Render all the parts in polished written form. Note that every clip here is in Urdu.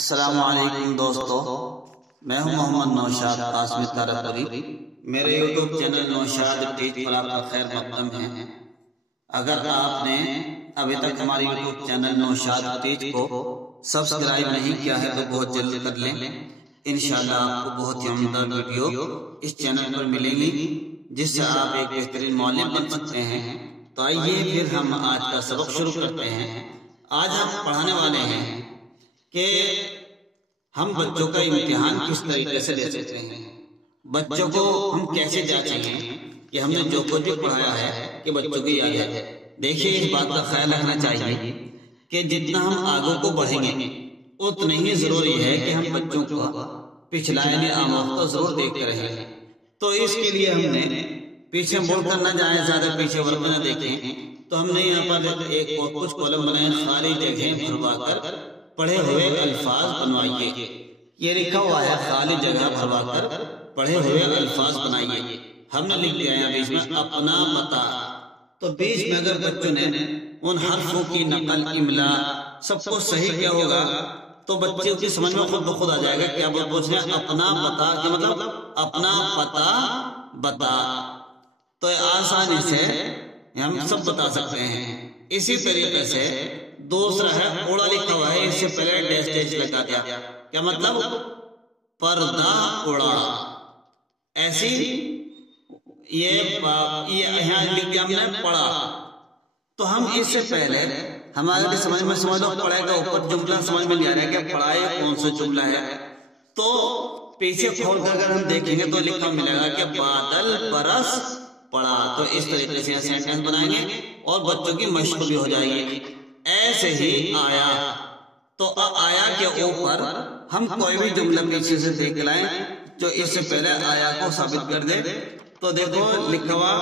السلام علیکم دوستو، میں ہوں محمد نوشاد قاسمی تارپوری۔ میرے یوٹیوب چینل نوشاد ٹیچ پر آپ کا خیر مقدم ہے۔ اگر آپ نے ابھی تک ہمارے یوٹیوب چینل نوشاد ٹیچ کو سبسکرائب نہیں کیا ہے تو بہت جلد کر لیں۔ انشاءاللہ آپ کو بہت ہی عمدہ ویڈیو اس چینل پر ملیں گی جس سے آپ ایک بہترین معلم بن سکتے ہیں۔ تو آئیے پھر ہم آج کا سبق شروع کرتے ہیں۔ آج ہم پڑھانے والے ہیں کہ ہم بچوں کا امتحان کس طریقے سے لے سکتے ہیں، بچوں کو ہم کیسے جانچیں گے کہ ہم نے جو کچھ بھی پڑھایا ہے کہ بچوں کی یاد ہے۔ دیکھیے، اس بات کا خیال رکھنا چاہیے کہ جتنا ہم آگے کو بڑھیں گے اتنا ہی ضروری ہے کہ ہم بچوں کو پچھلا یعنی آموختہ ضرور دیکھتے رہیں۔ تو اس کے لیے ہم نے پیچھے مڑ کر نہ جائیں، زیادہ پیچھے ورق نہ دیکھیں، تو ہم نے یہاں پر ایک کچھ کالم بنائے، خالی جگہیں بھروا کر پڑھے ہوئے الفاظ بنوائیے۔ یہ لکھا ہوا ہے خالی جگہ بھروا کر پڑھے ہوئے الفاظ بنائیے۔ ہم نے لکھ دیا ہے بیچ میں اپنا پتا۔ تو بیچ میں اگر بچوں نے ان حرفوں کی نقل، املا سب کو صحیح کیا ہوگا تو بچوں کی سمجھ میں خود بخود آ جائے گا کہ اب پوچھ رہے ہیں اپنا پتا کا مطلب اپنا پتا بتا، تو آسانی سے ہم سب بتا سکتے ہیں۔ اسی طریقے سے دوسرا ہے اوڑا لکھا ہوا ہے، اس سے پہلے ڈیش ڈیش لگا دیا، کیا مطلب پردہ اڑا۔ ایسی یہ یہاں لکھ دیا ہم نے پڑھا، تو ہم اس سے پہلے ہمارے سمجھ میں سمجھ لو پڑھے کا اوپر جملہ سمجھ میں نہیں آ رہا ہے کہ پڑھائے کون سا جملہ ہے، تو پیچھے کھول کر اگر ہم دیکھیں گے تو لکھا ملے گا کہ بادل برس پڑا۔ تو اس طریقے سے سینٹینس بنائیں گے اور بچوں کی مشق بھی ہو جائے گی۔ ایسے ہی آیا، تو آیا کے اوپر ہم کوئی بھی جملہ پیچھے سے دیکھ لائیں جو اس سے پہلے آیا کو ثابت کر دے۔ تو دیکھو لکھا ہوا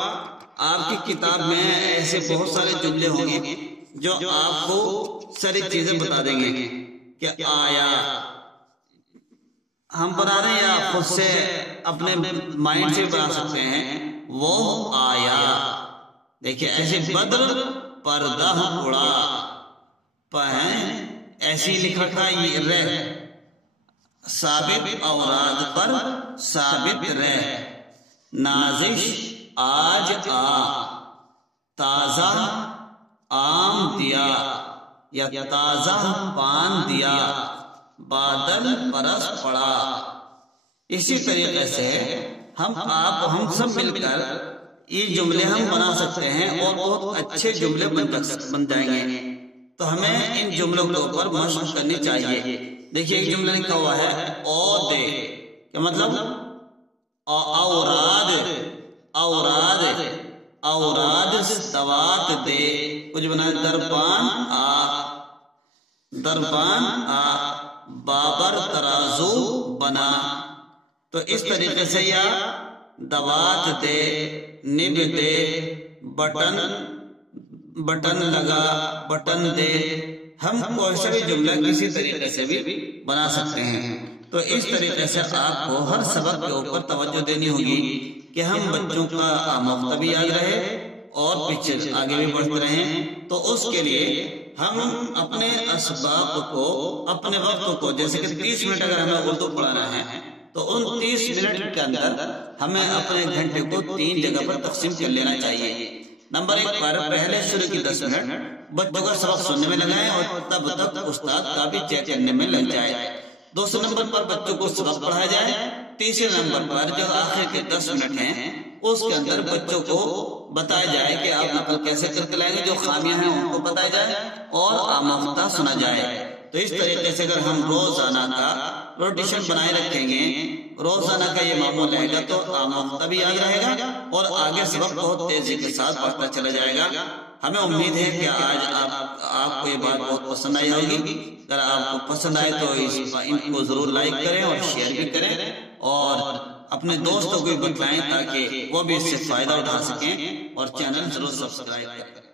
آپ کی کتاب میں ایسے بہت سارے جملے ہوں گے جو آپ کو ساری چیزیں بتا دیں گے کہ آیا ہم بنا رہے ہیں یا خود سے اپنے مائنڈ سے بنا سکتے ہیں۔ وہ آیا، دیکھیں ایسے بدر پردہ اڑا، ایسی لکھا تھا یہ رہ، ثابت اوراد پر ثابت رہ، نازش آج آ، تازہ آم دیا یا تازہ پان دیا، بادل برس پڑا۔ اسی طریقے سے ہم سب مل کر یہ جملے ہم بنا سکتے ہیں اور بہت اچھے جملے بن جائیں گے۔ تو ہمیں ان جملوں کے اوپر مشق کرنی چاہیے۔ دیکھیے ایک جملہ لکھا ہوا ہے او دے، کیا مطلب اوراد، اوراد اوراد دوات دے، کچھ بنا دربان آ، دربان آ، بابر ترازو بنا۔ تو اس طریقے سے یا دوات دے، نب دے، بٹن بٹن لگا، بٹن دے، ہم کوئی سا بھی جملہ کسی طریقے سے بھی بنا سکتے ہیں۔ تو اس طریقے سے آپ کو ہر سبق کے اوپر توجہ دینی ہوگی کہ ہم بچوں کا آموختہ بھی یاد رہے اور پیچھے آگے بھی بڑھتے رہیں۔ تو اس کے لیے ہم اپنے اسباق کو، اپنے وقت کو، جیسے کہ 30 منٹ اگر ہمیں اردو پڑھانا ہے تو ان 30 منٹ کے اندر ہمیں اپنے گھنٹے کو 3 جگہ پر تقسیم کر لینا چاہیے۔ نمبر 1 پر پہلے شروع کی 10 منٹ بچوں کا سبق سننے میں لگائیں اور تب تک استاد کا بھی چیک کرنے میں لگ جائے۔ دوسرے نمبر پر بچوں کو سبق پڑھایا جائے۔ تیسرے نمبر پر جو آخر کے 10 منٹ ہیں اس کے اندر بچوں کو بتایا جائے کہ آپ نقل کیسے کر کے لائیں گے، جو خامیاں ہیں ان کو بتایا جائے اور آموختہ سنا جائے۔ تو اس طریقے سے اگر ہم روزانہ کا روٹیشن بنائے رکھیں گے، روزانہ کا یہ معمول رہے گا تو آموختہ بھی یاد رہے گا اور آگے سبق بہت تیزی کے ساتھ بڑھتا چلا جائے گا۔ ہمیں امید ہے کہ آج آپ کو یہ بات بہت پسند آئی ہوگی۔ اگر آپ کو پسند آئے تو ان کو ضرور لائک کریں اور شیئر بھی کریں اور اپنے دوستوں کو بھی بتلائیں تاکہ وہ بھی اس سے فائدہ اٹھا سکیں، اور چینل ضرور سبسکرائب کریں۔